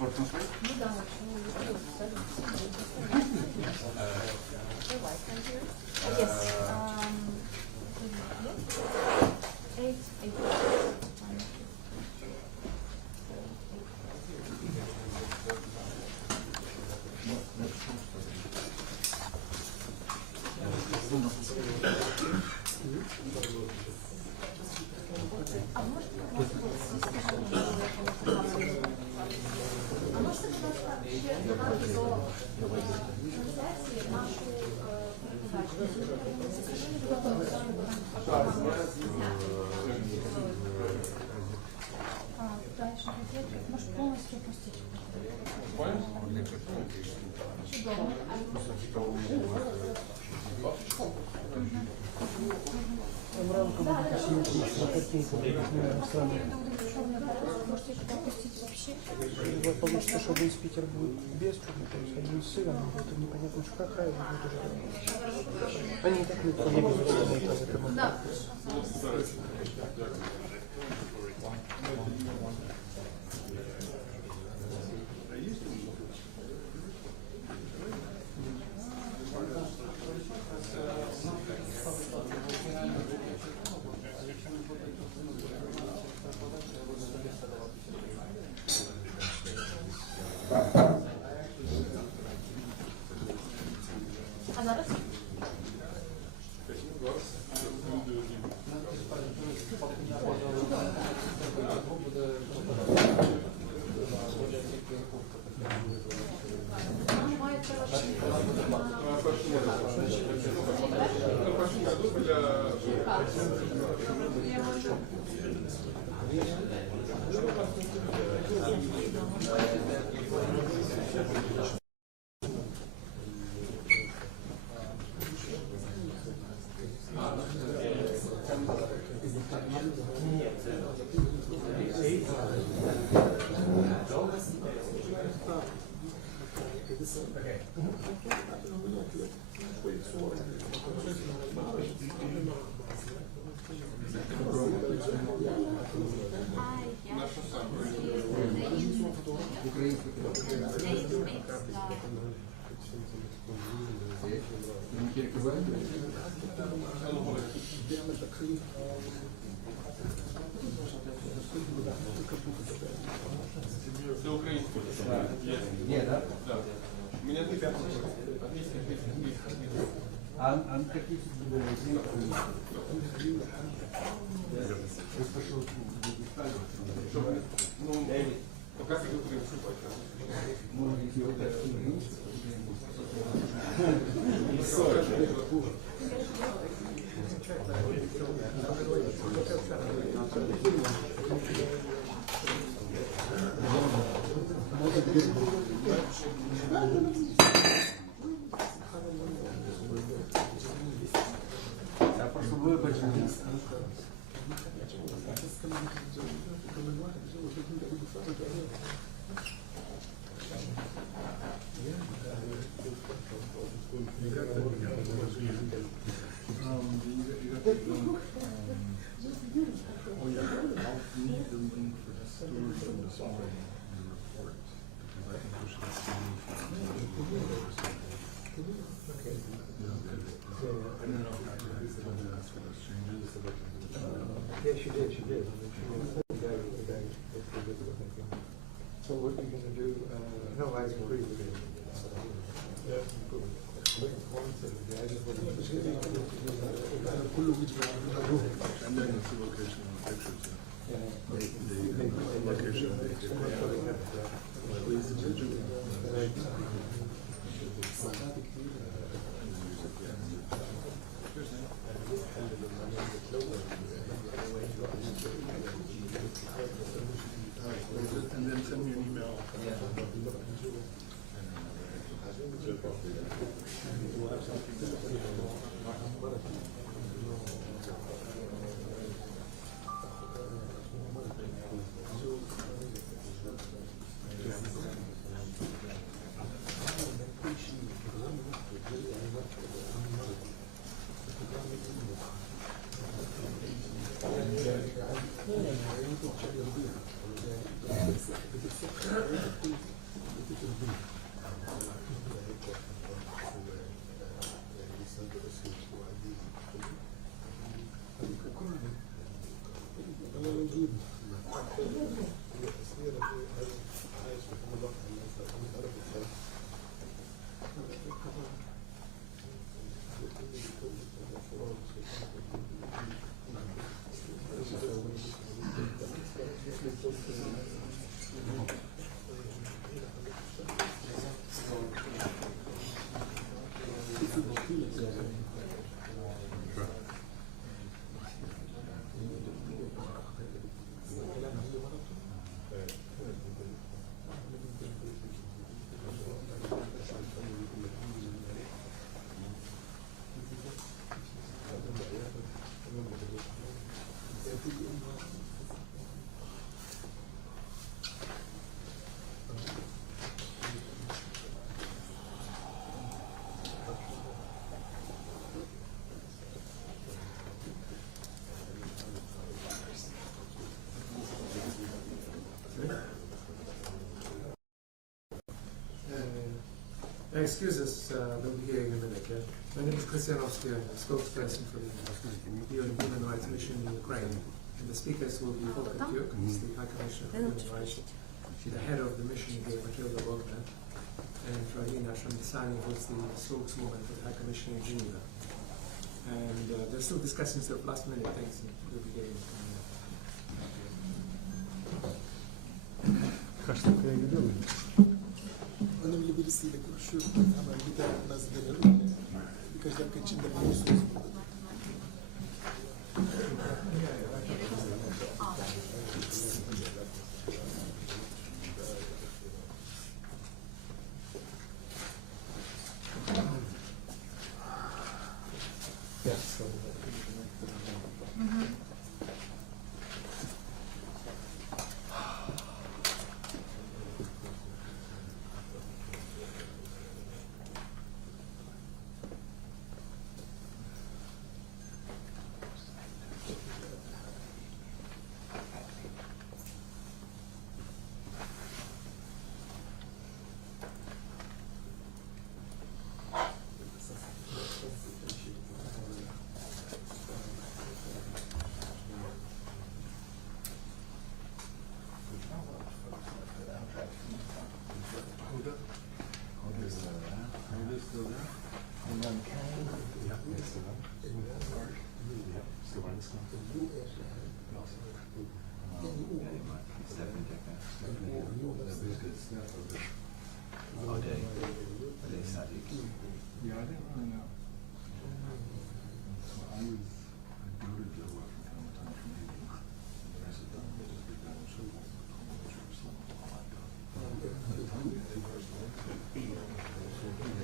Short translate? Yes. 8. Можешь полностью опустить. Получится, что один спикер будет без чего-то, то есть один с сыром, будет непонятно, что какая будет уже. Они и так не понимают, да. А зараз? Все украинское. Нет, да? Да. У меня три пятна. А какие Ну, пока ты украинский. Я просто вибачив. Yeah, she did, she did. So what are you going to do? No, I agree with it. And then it's the location of the pictures. The location of the picture. Please attention. And then send me an email. Excuse us, we'll be hearing in a minute. My name is Christianovsky, I'm a spokesperson for the UN Human Rights Mission in Ukraine. And the speakers will be Volker Türk, who's the High Commissioner for Human Rights, the head of the mission here, Matilda Wagner, and Farina Shamdasani, who's the spokeswoman for the High Commission in Geneva. And they're still discussing sort of last minute things, and we'll be hearing from them. Önemli birisiyle görüşüyorum. Hemen bir de nazlıyorum. Birkaç dakika içinde bulursunuz.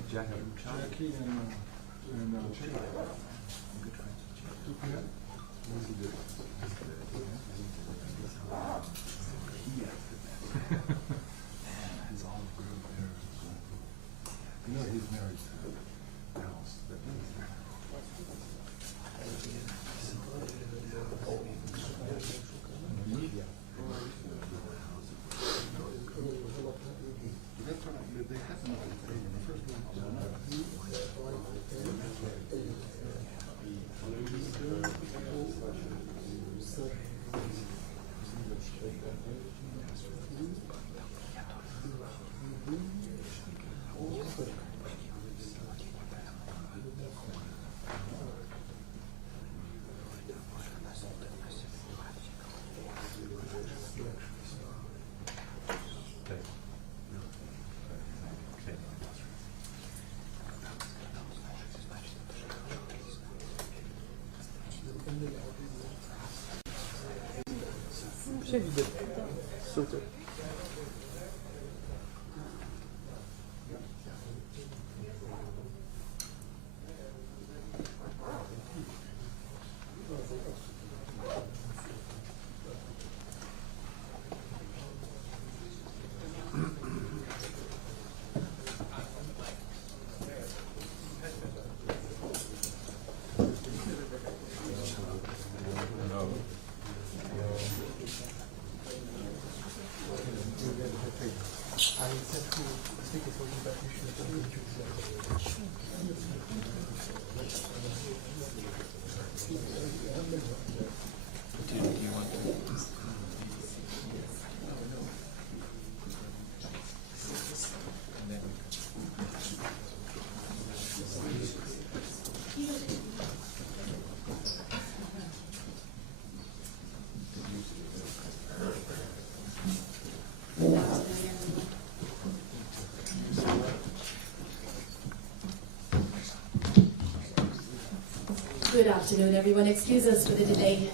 Jackie and good friends. His olive grove there. You know he's married to Alice. They have another thing. The first one Все видят. Супер. А и церкви, speakers will be back usually from the Do you want to? Good afternoon, everyone. Excuse us for the delay.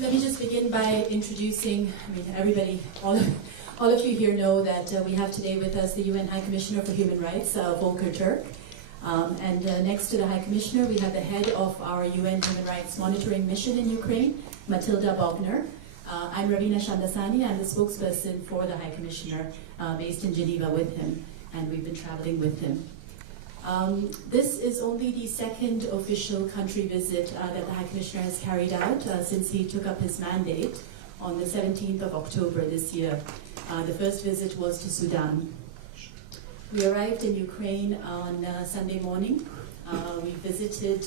Let me just begin by introducing, everybody, all of you here know that we have today with us the UN High Commissioner for Human Rights, Volker Turk. And next to the High Commissioner, we have the head of our UN Human Rights Monitoring Mission in Ukraine, Matilda Bogner. I'm Ravina Shamdasani. I'm the spokesperson for the High Commissioner based in Geneva with him, and we've been traveling with him. This is only the second official country visit that the High Commissioner has carried out since he took up his mandate on the 17th of October this year. The first visit was to Sudan. We arrived in Ukraine on Sunday morning. We visited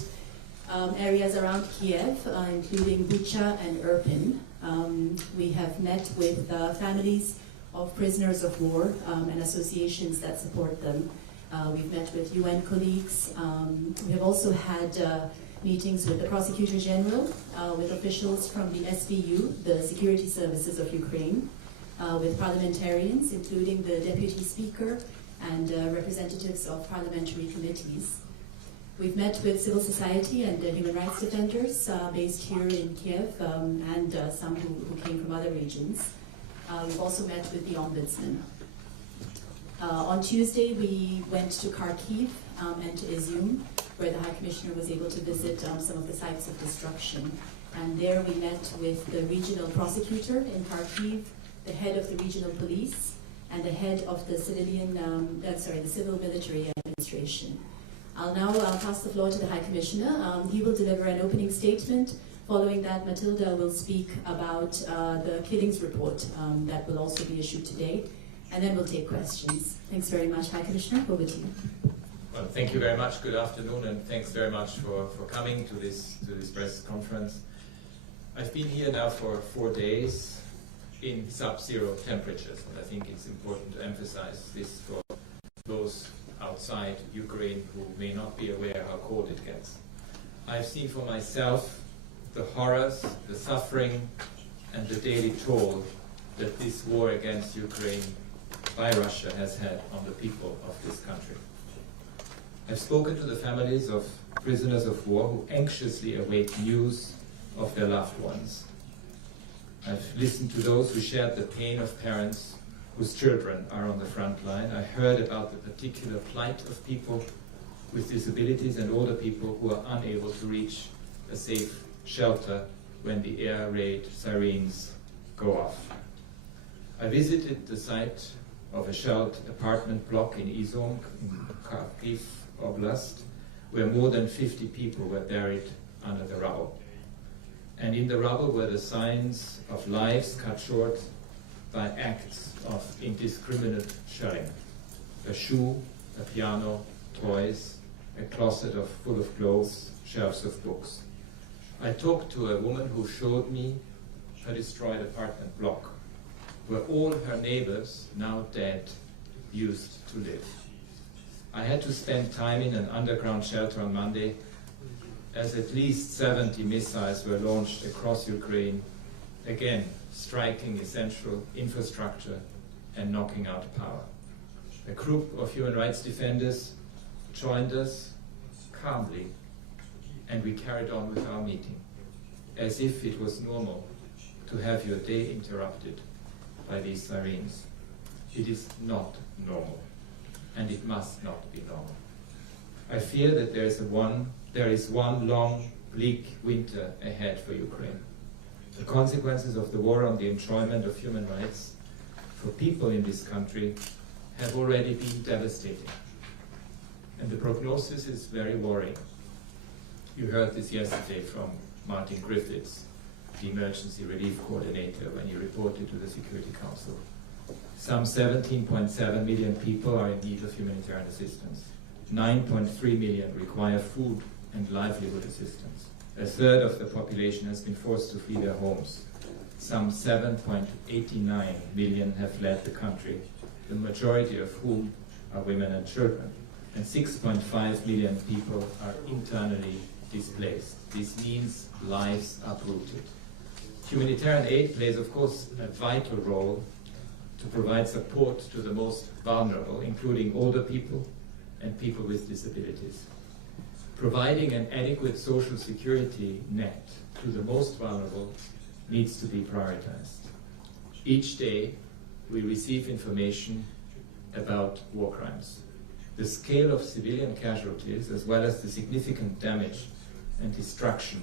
areas around Kiev, including Bucha and Irpin. We have met with families of prisoners of war and associations that support them. We've met with UN colleagues. We have also had meetings with the Prosecutor General, with officials from the SBU, the Security Services of Ukraine, with parliamentarians, including the Deputy Speaker and representatives of parliamentary committees. We've met with civil society and human rights defenders based here in Kiev and some who came from other regions. We've also met with the Ombudsman. On Tuesday, we went to Kharkiv and to Izium, where the High Commissioner was able to visit some of the sites of destruction. And there we met with the regional prosecutor in Kharkiv, the head of the regional police, and the head of the the civil military administration. I'll now pass the floor to the High Commissioner. He will deliver an opening statement. Following that, Matilda will speak about the killings report that will also be issued today. And then we'll take questions. Thanks very much, High Commissioner. Over to you. Well, thank you very much. Good afternoon, and thanks very much for coming to this press conference. I've been here now for 4 days in sub-zero temperatures, and I think it's important to emphasize this for those outside Ukraine who may not be aware how cold it gets. I've seen for myself the horrors, the suffering, and the daily toll that this war against Ukraine by Russia has had on the people of this country. I've spoken to the families of prisoners of war who anxiously await news of their loved ones. I've listened to those who shared the pain of parents whose children are on the front line. I heard about the particular plight of people with disabilities and older people who are unable to reach a safe shelter when the air raid sirens go off. I visited the site of a shelled apartment block in Izum, in Kharkiv Oblast, where more than 50 people were buried under the rubble. And in the rubble were the signs of lives cut short by acts of indiscriminate shelling. A shoe, a piano, toys, a closet full of clothes, shelves of books. I talked to a woman who showed me her destroyed apartment block, where all her neighbors, now dead, used to live. I had to spend time in an underground shelter on Monday, as at least 70 missiles were launched across Ukraine, again striking essential infrastructure and knocking out power. A group of human rights defenders joined us calmly, and we carried on with our meeting, as if it was normal to have your day interrupted by these sirens. It is not normal, and it must not be normal. I fear that there is one long, bleak winter ahead for Ukraine. The consequences of the war on the enjoyment of human rights for people in this country have already been devastating, and the prognosis is very worrying. You heard this yesterday from Martin Griffiths, the emergency relief coordinator, when he reported to the Security Council Some 17.7 million people are in need of humanitarian assistance. 9.3 million require food and livelihood assistance. A third of the population has been forced to flee their homes. Some 7.89 million have fled the country, the majority of whom are women and children. And 6.5 million people are internally displaced. This means lives uprooted. Humanitarian aid plays, of course, a vital role to provide support to the most vulnerable, including older people and people with disabilities. Providing an adequate social security net to the most vulnerable needs to be prioritized. Each day, we receive information about war crimes. The scale of civilian casualties, as well as the significant damage and destruction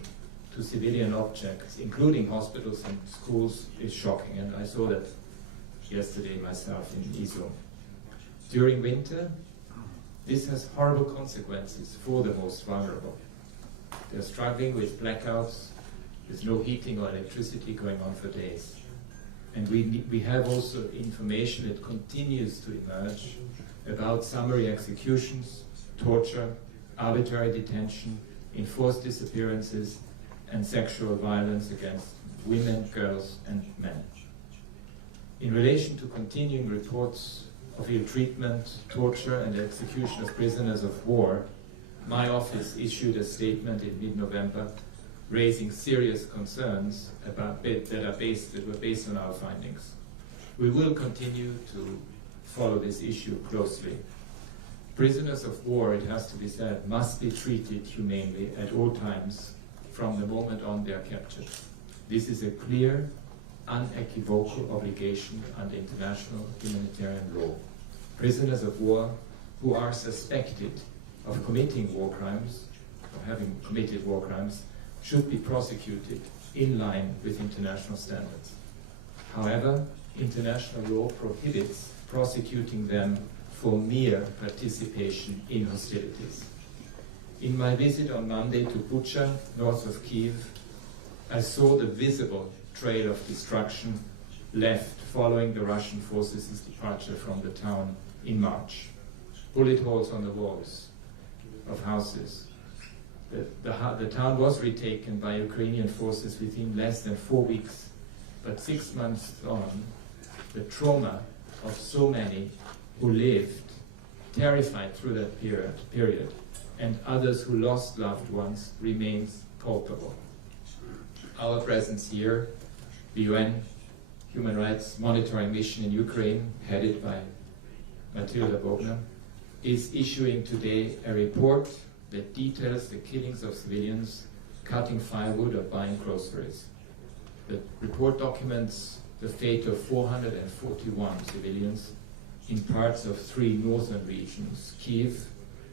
to civilian objects, including hospitals and schools, is shocking, and I saw that yesterday myself in Izum. During winter, this has horrible consequences for the most vulnerable. They're struggling with blackouts, with no heating or electricity going on for days. And we have also information that continues to emerge about summary executions, torture, arbitrary detention, enforced disappearances, and sexual violence against women, girls, and men. In relation to continuing reports of ill treatment, torture, and execution of prisoners of war, my office issued a statement in mid-November raising serious concerns about that were based on our findings. We will continue to follow this issue closely. Prisoners of war, it has to be said, must be treated humanely at all times from the moment on they are captured. This is a clear, unequivocal obligation under international humanitarian law. Prisoners of war who are suspected of committing war crimes, or having committed war crimes, should be prosecuted in line with international standards. However, international law prohibits prosecuting them for mere participation in hostilities. In my visit on Monday to Bucha, north of Kiev, I saw the visible trail of destruction left following the Russian forces' departure from the town in March. Bullet holes on the walls of houses. The town was retaken by Ukrainian forces within less than 4 weeks, but 6 months on, the trauma of so many who lived, terrified through that period, and others who lost loved ones remains palpable. Our presence here, the UN Human Rights Monitoring Mission in Ukraine, headed by Matilda Bogner, is issuing today a report that details the killings of civilians, cutting firewood or buying groceries. The report documents the fate of 441 civilians in parts of 3 northern regions, Kiev,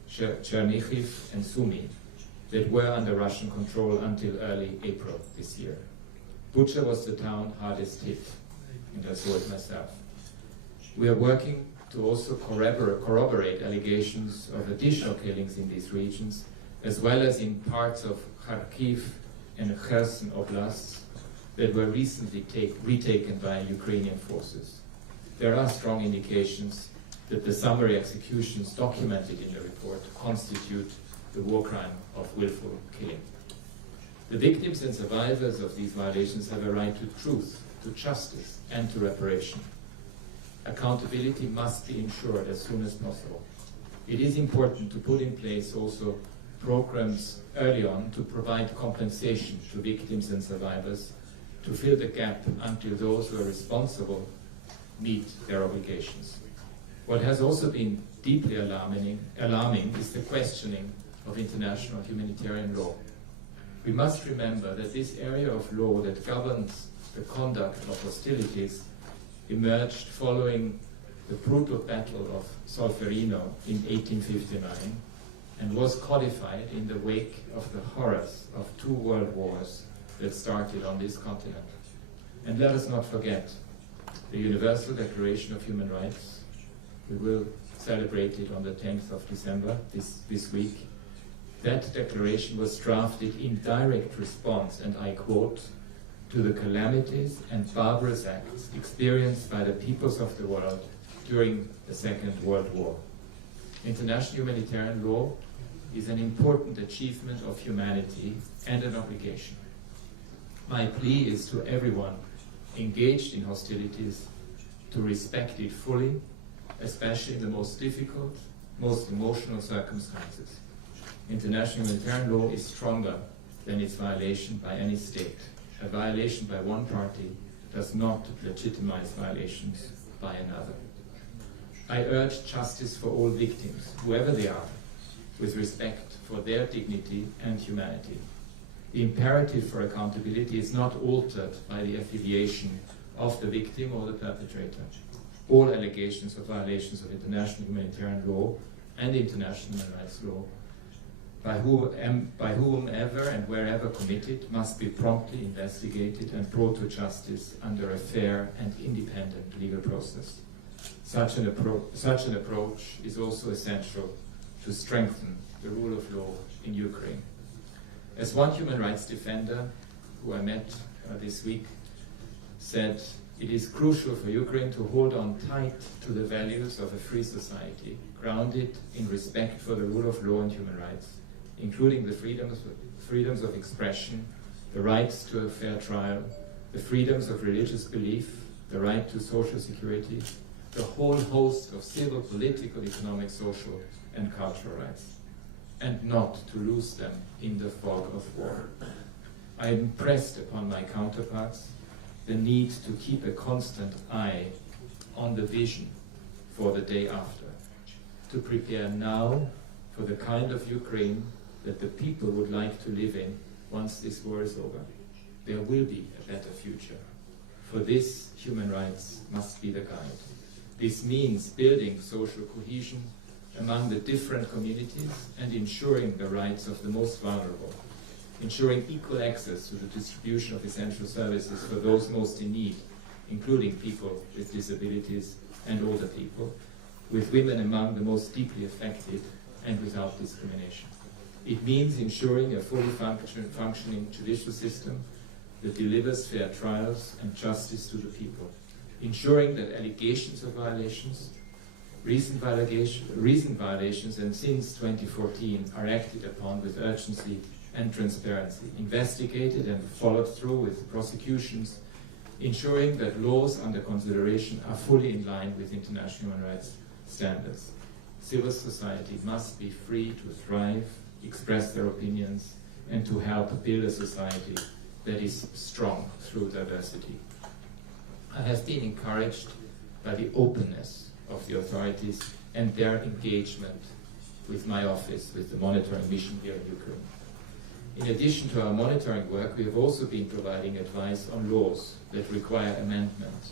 Chernihiv, and Sumy, that were under Russian control until early April this year. Bucha was the town hardest hit, and I saw it myself. We are working to also corroborate allegations of additional killings in these regions, as well as in parts of Kharkiv and Kherson oblasts that were recently retaken by Ukrainian forces. There are strong indications that the summary executions documented in the report constitute the war crime of willful killing. The victims and survivors of these violations have a right to truth, to justice, and to reparation. Accountability must be ensured as soon as possible. It is important to put in place also programs early on to provide compensation to victims and survivors to fill the gap until those who are responsible meet their obligations. What has also been deeply alarming is the questioning of international humanitarian law. We must remember that this area of law that governs the conduct of hostilities emerged following the brutal Battle of Solferino in 1859 and was codified in the wake of the horrors of 2 world wars that started on this continent. And let us not forget the Universal Declaration of Human Rights. We will celebrate it on the 10th of December this week. That declaration was drafted in direct response, and I quote, to the calamities and barbarous acts experienced by the peoples of the world during the Second World War. International humanitarian law is an important achievement of humanity and an obligation. My plea is to everyone engaged in hostilities to respect it fully, especially in the most difficult, most emotional circumstances. International humanitarian law is stronger than its violation by any state. A violation by one party does not legitimize violations by another. I urge justice for all victims, whoever they are, with respect for their dignity and humanity. The imperative for accountability is not altered by the affiliation of the victim or the perpetrator. All allegations of violations of international humanitarian law and international human rights law by whomever and wherever committed must be promptly investigated and brought to justice under a fair and independent legal process. Such an approach is also essential to strengthen the rule of law in Ukraine. As one human rights defender who I met this week said, it is crucial for Ukraine to hold on tight to the values of a free society, grounded in respect for the rule of law and human rights, including the freedoms of expression, the rights to a fair trial, the freedoms of religious belief, the right to social security, the whole host of civil, political, economic, social, and cultural rights, and not to lose them in the fog of war. I impressed upon my counterparts the need to keep a constant eye on the vision for the day after, to prepare now for the kind of Ukraine that the people would like to live in once this war is over. There will be a better future. For this, human rights must be the guide. This means building social cohesion among the different communities and ensuring the rights of the most vulnerable, ensuring equal access to the distribution of essential services for those most in need, including people with disabilities and older people, with women among the most deeply affected and without discrimination. It means ensuring a fully functioning judicial system that delivers fair trials and justice to the people, ensuring that allegations of violations, recent violations and since 2014 are acted upon with urgency and transparency, investigated and followed through with prosecutions, ensuring that laws under consideration are fully in line with international human rights standards. Civil society must be free to thrive, express their opinions, and to help build a society that is strong through diversity. I have been encouraged by the openness of the authorities and their engagement with my office, with the monitoring mission here in Ukraine. In addition to our monitoring work, we have also been providing advice on laws that require amendment,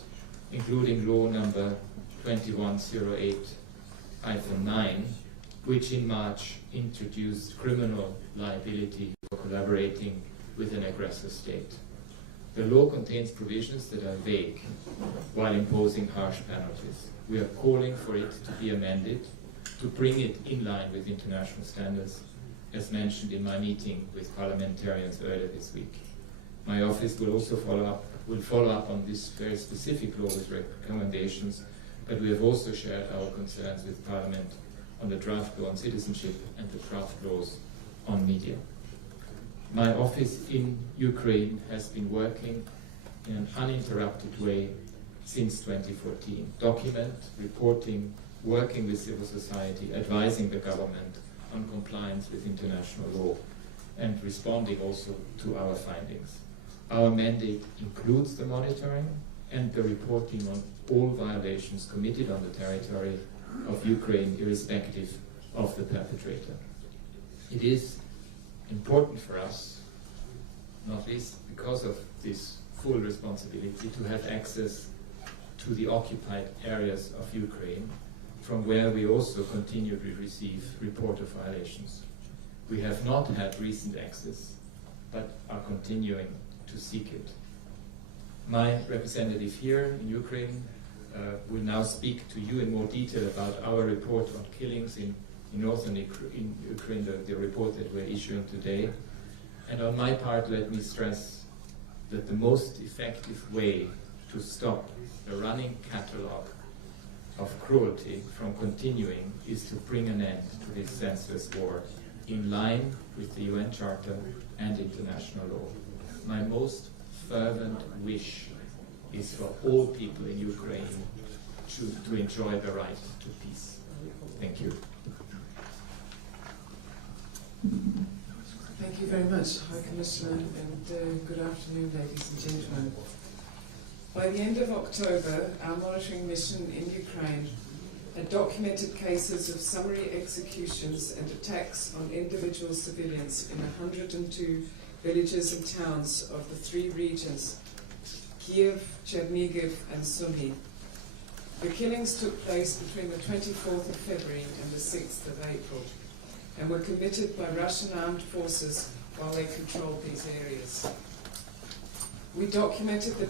including law number 2108-9, which in March introduced criminal liability for collaborating with an aggressor state. The law contains provisions that are vague while imposing harsh penalties. We are calling for it to be amended to bring it in line with international standards, as mentioned in my meeting with parliamentarians earlier this week. My office will also follow up on this very specific law with recommendations, but we have also shared our concerns with Parliament on the draft law on citizenship and the draft laws on media. My office in Ukraine has been working in an uninterrupted way since 2014, reporting, working with civil society, advising the government on compliance with international law, and responding also to our findings. Our mandate includes the monitoring and the reporting on all violations committed on the territory of Ukraine, irrespective of the perpetrator. It is important for us, not least because of this full responsibility, to have access to the occupied areas of Ukraine, from where we also continually receive report of violations. We have not had recent access, but are continuing to seek it. My representative here in Ukraine will now speak to you in more detail about our report on killings in northern Ukraine, the report that we're issuing today. And on my part, let me stress that the most effective way to stop the running catalogue of cruelty from continuing is to bring an end to this senseless war in line with the UN Charter and international law. My most fervent wish is for all people in Ukraine to enjoy the right to peace. Thank you. Thank you very much, High Commissioner, and good afternoon, ladies and gentlemen. By the end of October, our monitoring mission in Ukraine had documented cases of summary executions and attacks on individual civilians in 102 villages and towns of the 3 regions, Kiev, Chernihiv and Sumy. The killings took place between the 24th of February and the 6th of April and were committed by Russian armed forces while they controlled these areas. We documented the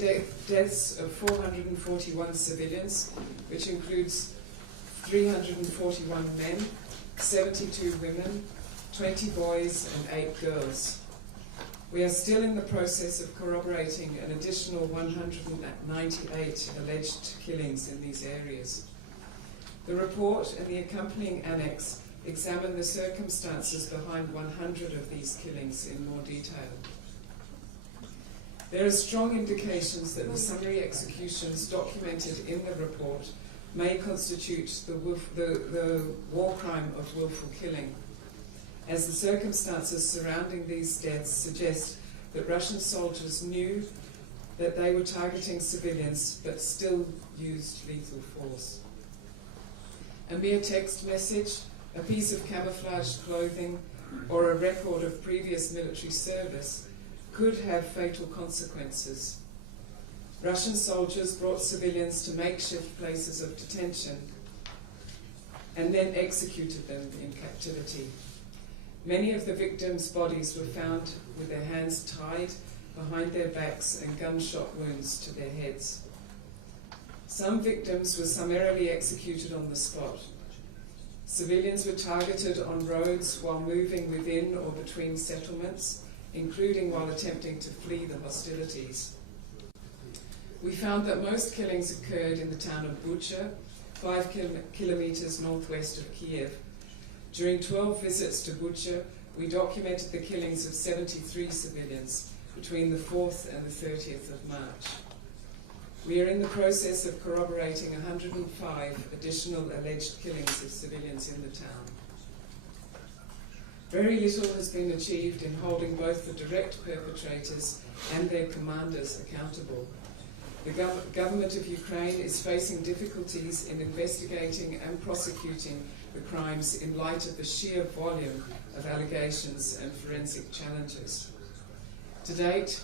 deaths of 441 civilians, which includes 341 men, 72 women, 20 boys and 8 girls. We are still in the process of corroborating an additional 198 alleged killings in these areas. The report and the accompanying annex examine the circumstances behind 100 of these killings in more detail. There are strong indications that the summary executions documented in the report may constitute the war crime of willful killing, as the circumstances surrounding these deaths suggest that Russian soldiers knew that they were targeting civilians but still used lethal force. A mere text message, a piece of camouflaged clothing, or a record of previous military service could have fatal consequences. Russian soldiers brought civilians to makeshift places of detention and then executed them in captivity. Many of the victims' bodies were found with their hands tied behind their backs and gunshot wounds to their heads. Some victims were summarily executed on the spot. Civilians were targeted on roads while moving within or between settlements, including while attempting to flee the hostilities. We found that most killings occurred in the town of Bucha, 5 kilometers northwest of Kiev. During 12 visits to Bucha, we documented the killings of 73 civilians between the 4th and the 30th of March. We are in the process of corroborating 105 additional alleged killings of civilians in the town. Very little has been achieved in holding both the direct perpetrators and their commanders accountable. The government of Ukraine is facing difficulties in investigating and prosecuting the crimes in light of the sheer volume of allegations and forensic challenges. To date,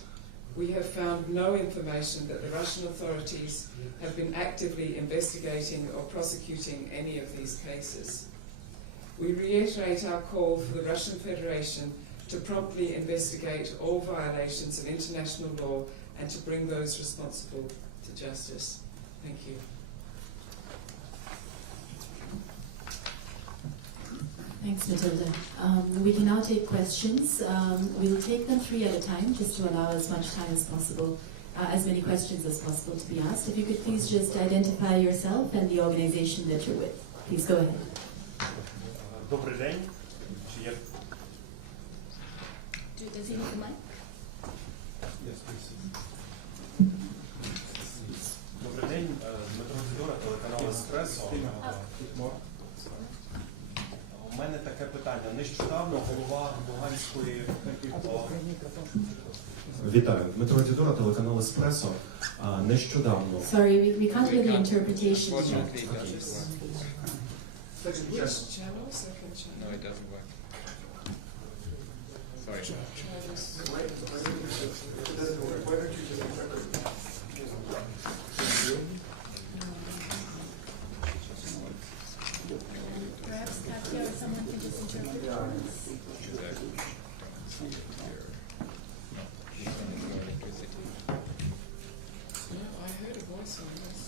we have found no information that the Russian authorities have been actively investigating or prosecuting any of these cases. We reiterate our call for the Russian Federation to promptly investigate all violations of international law and to bring those responsible to justice. Thank you. Thanks, Matilda. We can now take questions. We'll take them 3 at a time, just to allow as much time as possible, as many questions as possible to be asked. If you could please just identify yourself and the organization that you're with. Please go ahead. Добрий день. Чи є? Does he need the mic? Добрий день. Дмитро Федора, телеканал Еспресо. У мене таке питання. Нещодавно голова Луганської... Вітаю. Дмитро Федора, телеканал Еспресо. Нещодавно... Sorry, we can't hear the interpretation. Which channel? Second channel? No, it doesn't work. Sorry. Perhaps Katya or someone can just interpret for us. No, I heard a voice on this.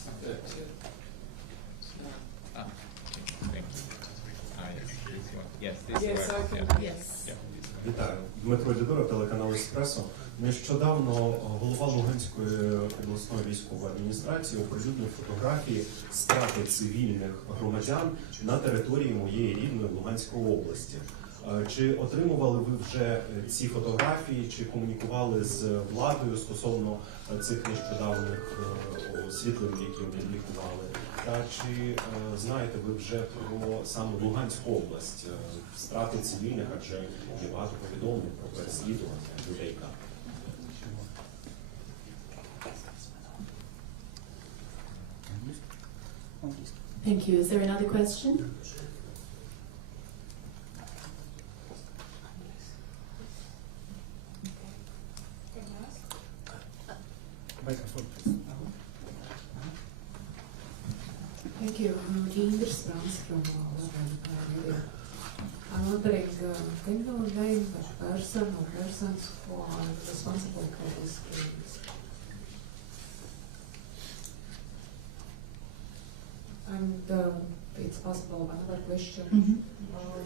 Yes, this Yes, works. I can. Yeah. Yes. Yeah. Вітаю. Дмитро Федора, телеканал Еспресо. Нещодавно голова Луганської обласної військової адміністрації оприлюднив фотографії страти цивільних громадян на території моєї рідної Луганської області. Чи отримували ви вже ці фотографії, чи комунікували з владою стосовно цих нещодавних світлин, які опублікували? Та чи знаєте ви вже про саме Луганську область, страти цивільних, адже є багато повідомлень про переслідування людей? Thank you. Is there another question? Microphone, please. Thank you. Ginger Sprans from Varias. I'm wondering, can you name the person or persons who are responsible for these killings? And it's possible, another question.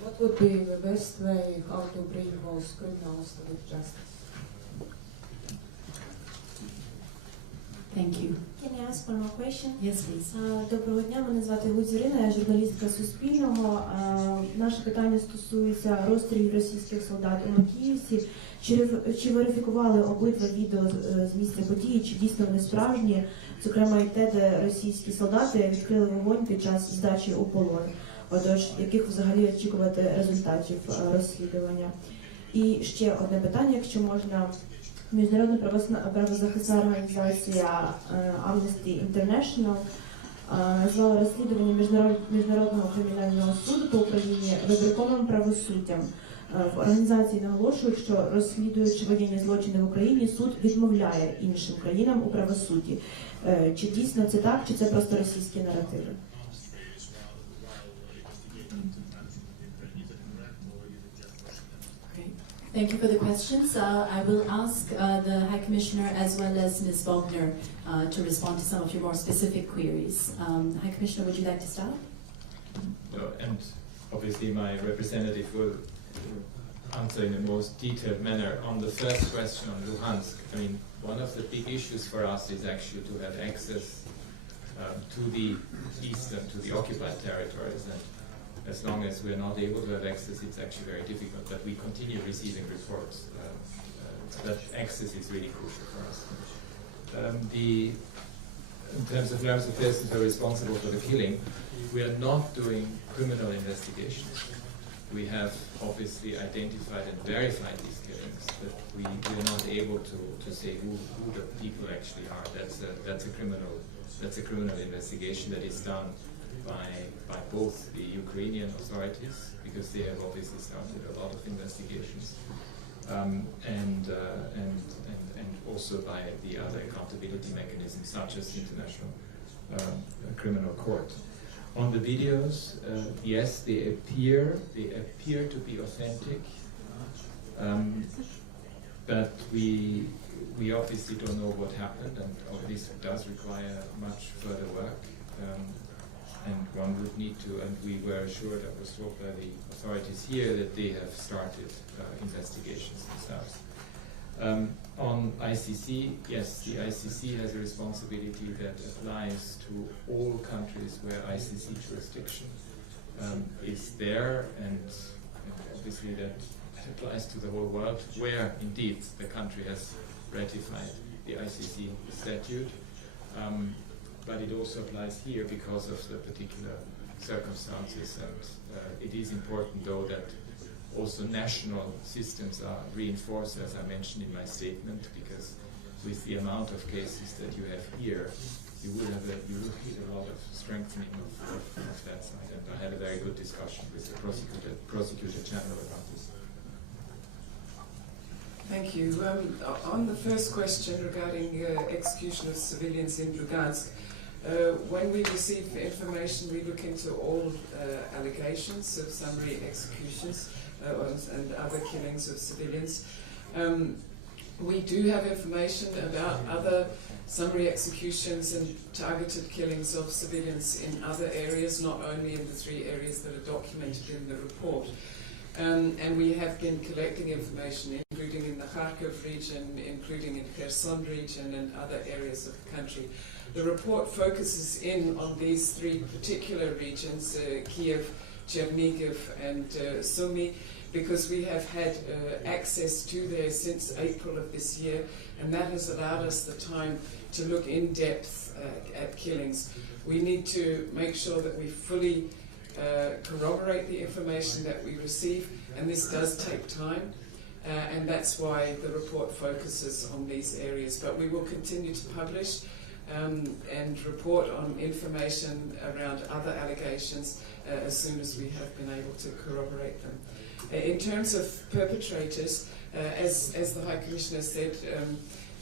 What would be the best way how to bring those criminals to justice? Thank you. Can I ask one more question? Yes, please. Доброго дня, мене звати Гудзірина, я журналістка Суспільного. Наше питання стосується розстрілів російських солдат у Макіївці. Чи верифікували обидва відео з місця події, чи дійсно вони справжні, зокрема і те, де російські солдати відкрили вогонь під час здачі у полон? Отож, яких взагалі очікувати результатів розслідування? І ще одне питання, якщо можна. Міжнародна правозахисна організація Amnesty International назвала розслідування Міжнародного кримінального суду по Україні вибірковим правосуддям. В організації наголошують, що розслідуючи воєнні злочини в Україні, суд відмовляє іншим країнам у правосудді. Чи дійсно це так, чи це просто російські наративи? Thank you for the questions. I will ask the High Commissioner as well as Ms. Wagner to respond to some of your more specific queries. High Commissioner, would you like to start? And obviously my representative will answer in the most detailed manner. On the first question on Luhansk, I mean, one of the big issues for us is actually to have access to the eastern, to the occupied territories. And as long as we're not able to have access, it's actually very difficult, but we continue receiving reports. That access is really crucial for us. In terms of the persons who are responsible for the killing, we are not doing criminal investigations. We have obviously identified and verified these killings, but we are not able to say who the people actually are. That's a criminal investigation that is done by both the Ukrainian authorities, because they have obviously started a lot of investigations, and also by the other accountability mechanisms, such as the International Criminal Court. On the videos, yes, they appear to be authentic, but we obviously don't know what happened, and this does require much further work. And one would need to, and we were assured, I was told by the authorities here, that they have started investigations themselves. On ICC, yes, the ICC has a responsibility that applies to all countries where ICC jurisdiction is there, and obviously that applies to the whole world, where indeed the country has ratified the ICC statute. But it also applies here because of the particular circumstances, and it is important though that also national systems are reinforced, as I mentioned in my statement, because with the amount of cases that you have here, you will need a lot of strengthening of that side, and I had a very good discussion with the Prosecutor General about this. Thank you. On the first question regarding execution of civilians in Lugansk, when we receive information, we look into all allegations of summary executions and other killings of civilians. We do have information about other summary executions and targeted killings of civilians in other areas, not only in the 3 areas that are documented in the report. And we have been collecting information, including in the Kharkiv region, including in Kherson region and other areas of the country. The report focuses in on these three particular regions, Kiev, Chernihiv and Sumy, because we have had access to there since April of this year, and that has allowed us the time to look in depth at killings. We need to make sure that we fully corroborate the information that we receive, and this does take time, and that's why the report focuses on these areas. But we will continue to publish and report on information around other allegations as soon as we have been able to corroborate them. In terms of perpetrators, as the High Commissioner said,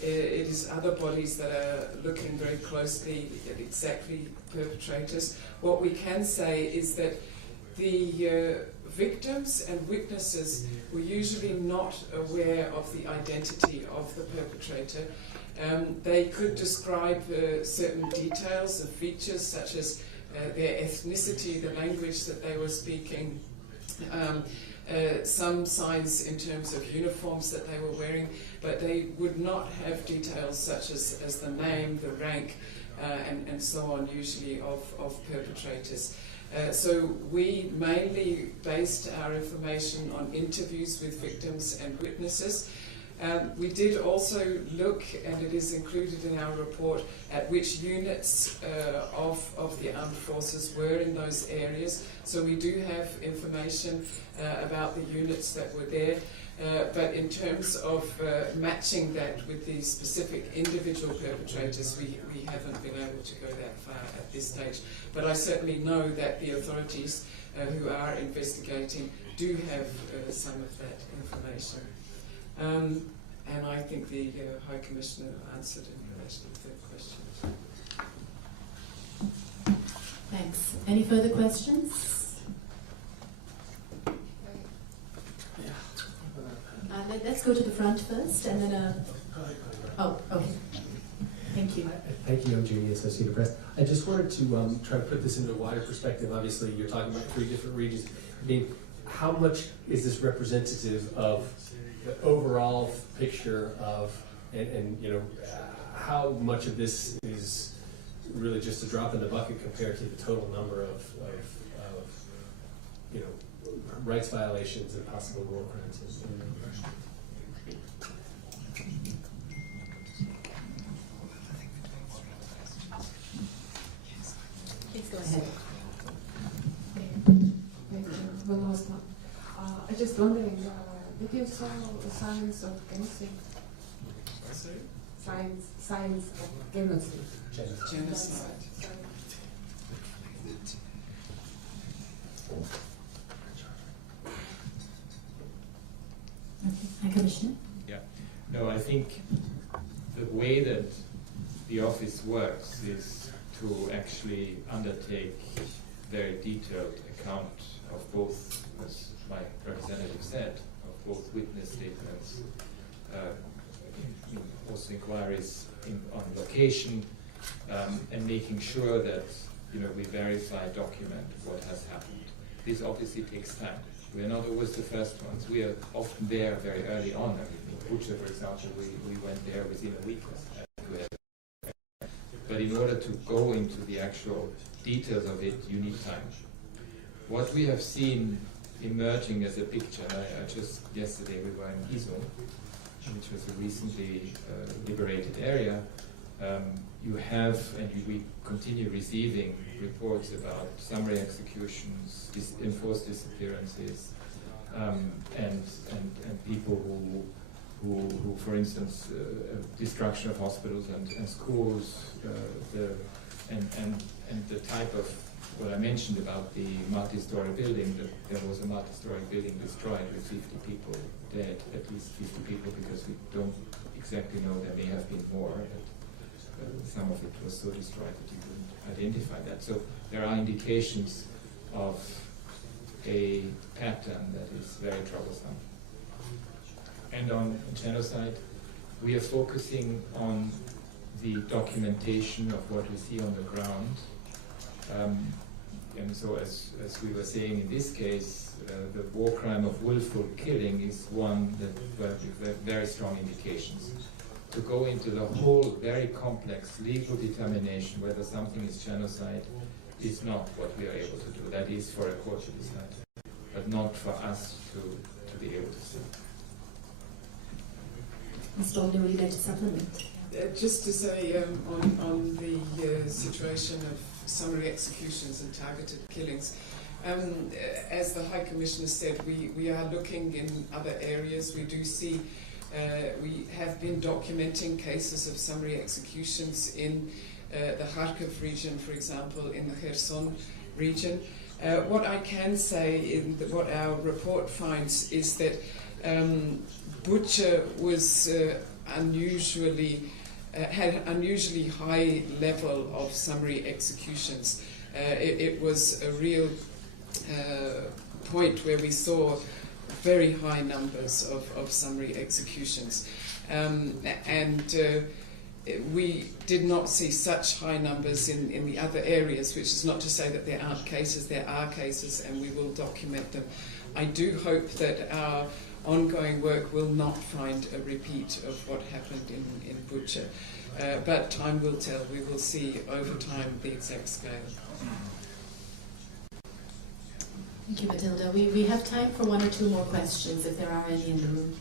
it is other bodies that are looking very closely at exactly perpetrators. What we can say is that the victims and witnesses were usually not aware of the identity of the perpetrator. They could describe certain details and features such as their ethnicity, the language that they were speaking, some signs in terms of uniforms that they were wearing, but they would not have details such as the name, the rank, and so on, usually of perpetrators. So we mainly based our information on interviews with victims and witnesses. We did also look, and it is included in our report, at which units of the armed forces were in those areas. So we do have information about the units that were there. But in terms of matching that with the specific individual perpetrators, we haven't been able to go that far at this stage. But I certainly know that the authorities who are investigating do have some of that information. And I think the High Commissioner answered in relation to the questions. Thanks. Any further questions? Let's go to the front first, and then oh, okay. Thank you. Thank you, I'm Jamie, Associated Press. I just wanted to try to put this into a wider perspective. Obviously, you're talking about 3 different regions. I mean, how much is this representative of the overall picture of, and you know, how much of this is really just a drop in the bucket compared to the total number of you know, rights violations and possible war crimes? Please go ahead. I just wondering, did you saw the signs of genocide? Sorry? Signs of genocide. Genocide. Okay. High Commissioner? Yeah. No, I think the way that the office works is to actually undertake very detailed account of both, as my representative said, of both witness statements, also inquiries on location, and making sure that, you know, we verify, document what has happened. This obviously takes time. We are not always the first ones. We are often there very early on. I mean, in Bucha, for example, we went there within a week. But in order to go into the actual details of it, you need time. What we have seen emerging as a picture, just yesterday we were in Izo, which was a recently liberated area. You have, and we continue receiving reports about summary executions, enforced disappearances, and people who, for instance, destruction of hospitals and schools, and the type of what I mentioned about the multi-story building, that there was a multi-story building destroyed with 50 people dead, at least 50 people, because we don't exactly know, there may have been more, but some of it was so destroyed that you couldn't identify that. So there are indications of a pattern that is very troublesome. And on genocide, we are focusing on the documentation of what we see on the ground. And so, as we were saying in this case, the war crime of willful killing is one that with very strong indications. To go into the whole very complex legal determination whether something is genocide is not what we are able to do. That is for a court to decide, but not for us to be able to say. Mr. Older, would you like to supplement? Just to say on the situation of summary executions and targeted killings, as the High Commissioner said, we are looking in other areas. We do see, we have been documenting cases of summary executions in the Kharkiv region, for example, in the Kherson region. What I can say, what our report finds, is that Bucha was had an unusually high level of summary executions. It was a real point where we saw very high numbers of summary executions. We did not see such high numbers in the other areas, which is not to say that there aren't cases. There are cases, and we will document them. I do hope that our ongoing work will not find a repeat of what happened in Bucha. But time will tell. We will see over time the exact scale. Thank you, Matilda. We have time for one or two more questions, if there are any in the room.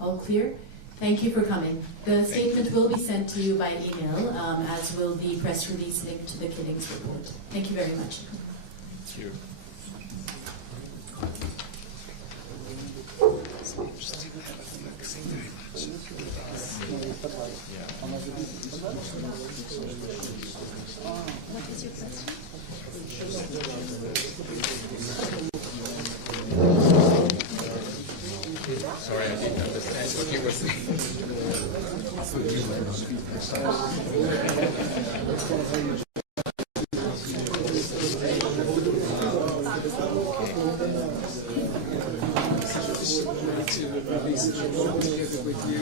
All clear? Thank you for coming. The statement will be sent to you by email, as will the press release linked to the killings report. Thank you very much. Thank you. What is your question? Sorry, I didn't understand what you were saying. To release it together with you.